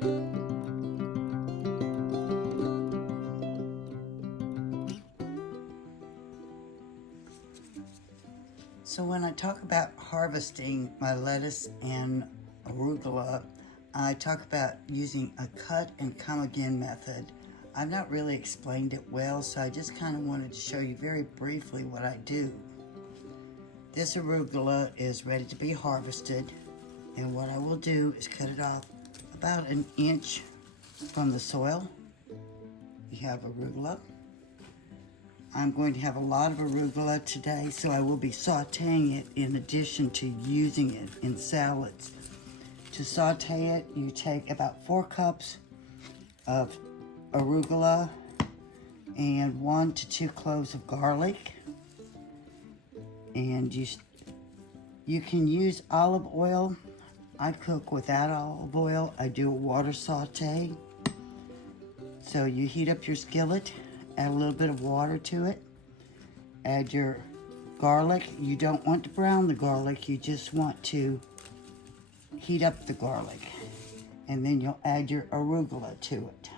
So when I talk about harvesting my lettuce and arugula, I talk about using a cut and come again method. I've not really explained it well, so I just kind of wanted to show you very briefly what I do. This arugula is ready to be harvested, and what I will do is cut it off about an inch from the soil. You have arugula. I'm going to have a lot of arugula today, so I will be sauteing it in addition to using it in salads. To saute it, you take about 4 cups of arugula and 1 to 2 cloves of garlic. And you can use olive oil. I cook without olive oil. I do a water saute. So you heat up your skillet, add a little bit of water to it, add your garlic. You don't want to brown the garlic, you just want to heat up the garlic. And then you'll add your arugula to it.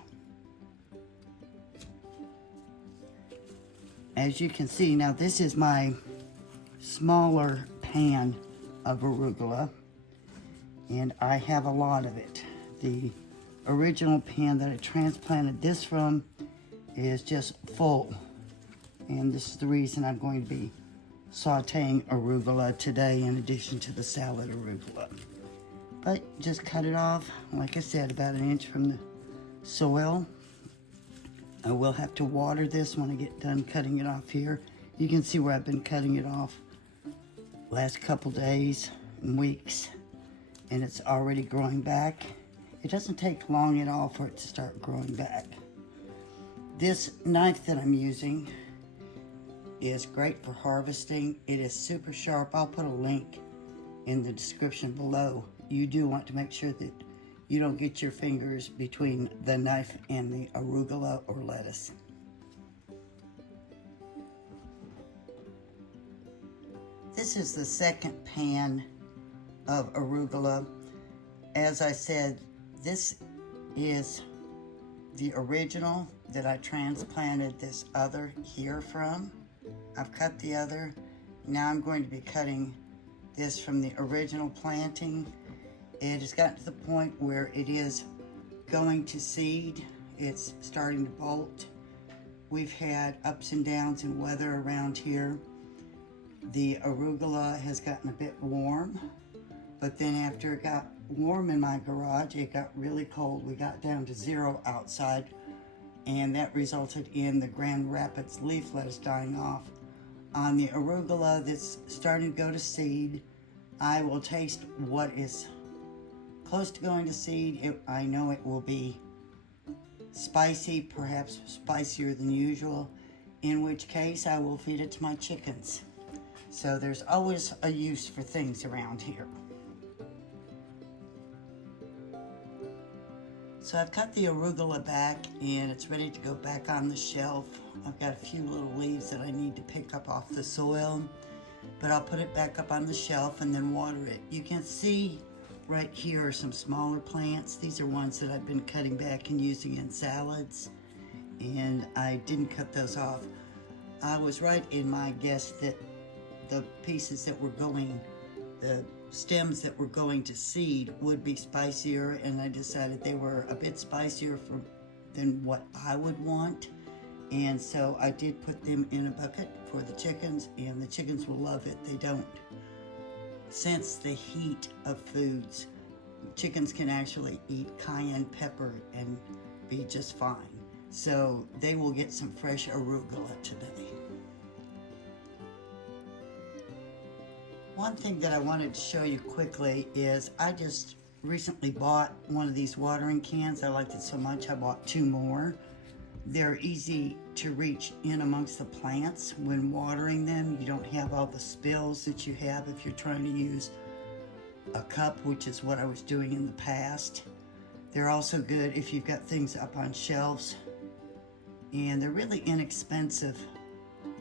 As you can see, now this is my smaller pan of arugula, and I have a lot of it. The original pan that I transplanted this from is just full, and this is the reason I'm going to be sauteing arugula today in addition to the salad arugula. But just cut it off, like I said, about an inch from the soil. I will have to water this when I get done cutting it off here. You can see where I've been cutting it off last couple days and weeks, and it's already growing back. It doesn't take long at all for it to start growing back. This knife that I'm using is great for harvesting. It is super sharp. I'll put a link in the description below. You do want to make sure that you don't get your fingers between the knife and the arugula or lettuce. This is the second pan of arugula. As I said, this is the original that I transplanted this other here from. I've cut the other. Now I'm going to be cutting this from the original planting. It has gotten to the point where it is going to seed. It's starting to bolt. We've had ups and downs in weather around here. The arugula has gotten a bit warm, but then after it got warm in my garage, it got really cold. We got down to 0 outside, and that resulted in the Grand Rapids leaf lettuce dying off. On the arugula that's starting to go to seed, I will taste what is close to going to seed. I know it will be spicy, perhaps spicier than usual, in which case I will feed it to my chickens. So there's always a use for things around here. So I've cut the arugula back and it's ready to go back on the shelf. I've got a few little leaves that I need to pick up off the soil, but I'll put it back up on the shelf and then water it. You can see right here are some smaller plants. These are ones that I've been cutting back and using in salads, and I didn't cut those off. I was right in my guess that the pieces that were going, the stems that were going to seed would be spicier, and I decided they were a bit spicier than what I would want. And so I did put them in a bucket for the chickens, and the chickens will love it. They don't sense the heat of foods. Chickens can actually eat cayenne pepper and be just fine. So they will get some fresh arugula today. One thing that I wanted to show you quickly is I just recently bought one of these watering cans. I liked it so much I bought 2 more. They're easy to reach in amongst the plants when watering them. You don't have all the spills that you have if you're trying to use a cup, which is what I was doing in the past. They're also good if you've got things up on shelves, and they're really inexpensive.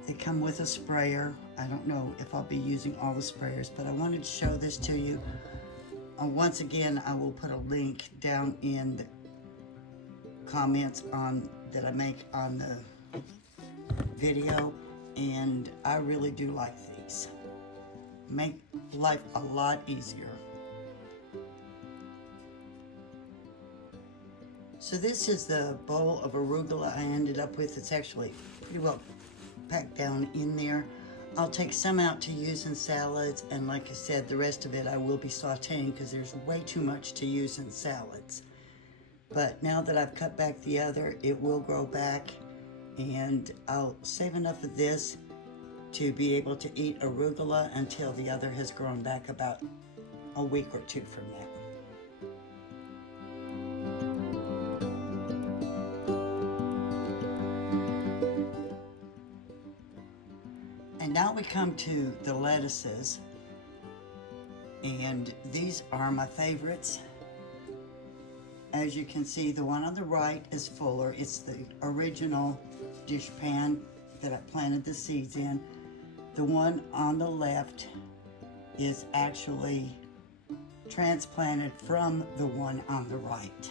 They come with a sprayer. I don't know if I'll be using all the sprayers, but I wanted to show this to you. Once again, I will put a link down in the comments on that I make on the video, and I really do like these. Make life a lot easier. So this is the bowl of arugula I ended up with. It's actually pretty well packed down in there. I'll take some out to use in salads, and like I said, the rest of it I will be sauteing because there's way too much to use in salads. But now that I've cut back the other, it will grow back, and I'll save enough of this to be able to eat arugula until the other has grown back about a week or two from now. And now we come to the lettuces, and these are my favorites. As you can see, the one on the right is fuller. It's the original dish pan that I planted the seeds in. The one on the left is actually transplanted from the one on the right.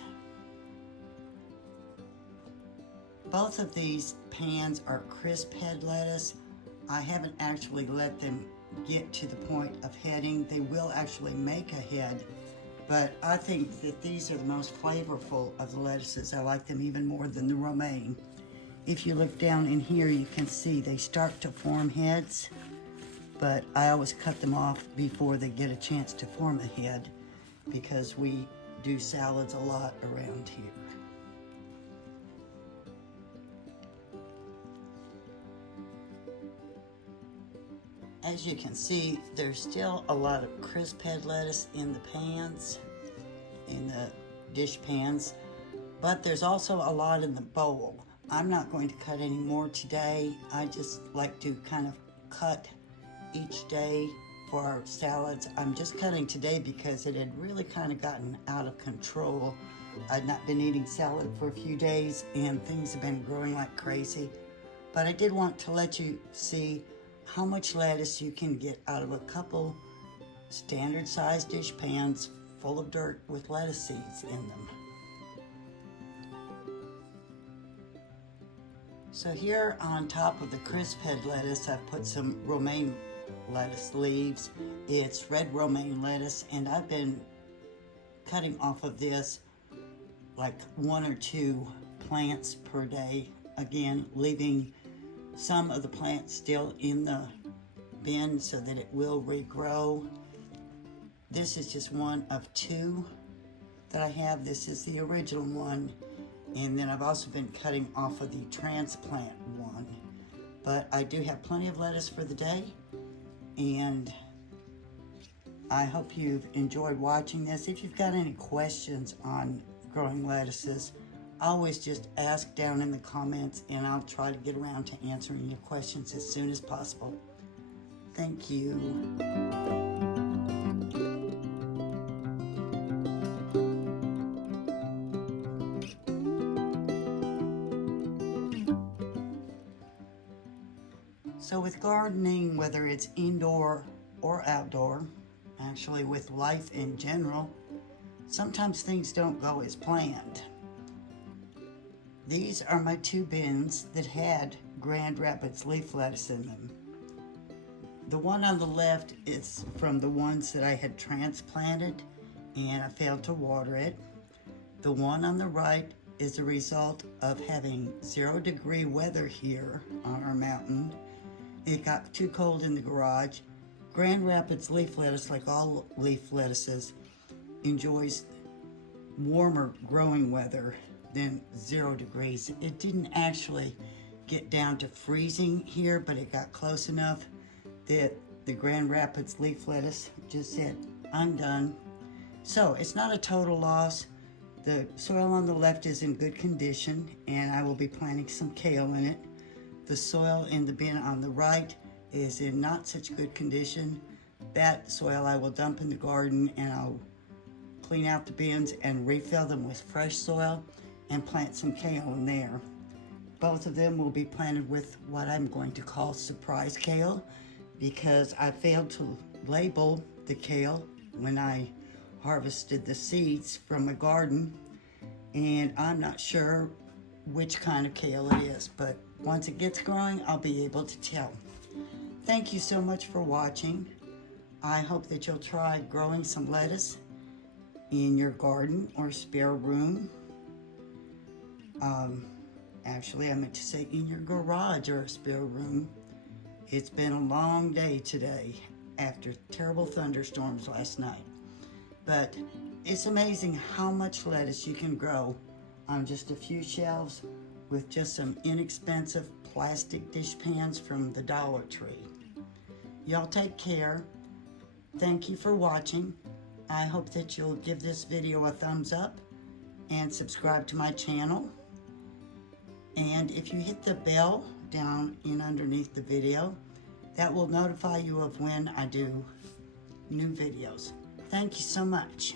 Both of these pans are crisp head lettuce. I haven't actually let them get to the point of heading. They will actually make a head, but I think that these are the most flavorful of the lettuces. I like them even more than the romaine. If you look down in here, you can see they start to form heads, but I always cut them off before they get a chance to form a head because we do salads a lot around here. As you can see, there's still a lot of crisp head lettuce in the pans, in the dish pans, but there's also a lot in the bowl. I'm not going to cut any more today. I just like to kind of cut each day for our salads. I'm just cutting today because it had really kind of gotten out of control. I'd not been eating salad for a few days and things have been growing like crazy. But I did want to let you see how much lettuce you can get out of a couple standard sized dish pans full of dirt with lettuce seeds in them. So here on top of the crisp head lettuce, I've put some romaine lettuce leaves. It's red romaine lettuce, and I've been cutting off of this like 1 or 2 plants per day. Again, leaving some of the plants still in the bin so that it will regrow. This is just one of 2 that I have. This is the original one, and then I've also been cutting off of the transplant one. But I do have plenty of lettuce for the day, and I hope you've enjoyed watching this. If you've got any questions on growing lettuces, always just ask down in the comments, and I'll try to get around to answering your questions as soon as possible. Thank you. So with gardening, whether it's indoor or outdoor, actually with life in general, sometimes things don't go as planned. These are my 2 bins that had Grand Rapids leaf lettuce in them. The one on the left is from the ones that I had transplanted and I failed to water it. The one on the right is a result of having 0-degree weather here on our mountain. It got too cold in the garage. Grand Rapids leaf lettuce, like all leaf lettuces, enjoys warmer growing weather than 0 degrees. It didn't actually get down to freezing here, but it got close enough that the Grand Rapids leaf lettuce just said, I'm done. So it's not a total loss. The soil on the left is in good condition, and I will be planting some kale in it. The soil in the bin on the right is in not such good condition. That soil I will dump in the garden, and I'll clean out the bins and refill them with fresh soil and plant some kale in there. Both of them will be planted with what I'm going to call surprise kale, because I failed to label the kale when I harvested the seeds from my garden, and I'm not sure which kind of kale it is, but once it gets growing, I'll be able to tell. Thank you so much for watching. I hope that you'll try growing some lettuce in your garden or spare room. Actually, I meant to say in your garage or a spare room. It's been a long day today after terrible thunderstorms last night. But it's amazing how much lettuce you can grow on just a few shelves with just some inexpensive plastic dish pans from the Dollar Tree. Y'all take care. Thank you for watching. I hope that you'll give this video a thumbs up and subscribe to my channel. And if you hit the bell down in underneath the video, that will notify you of when I do new videos. Thank you so much.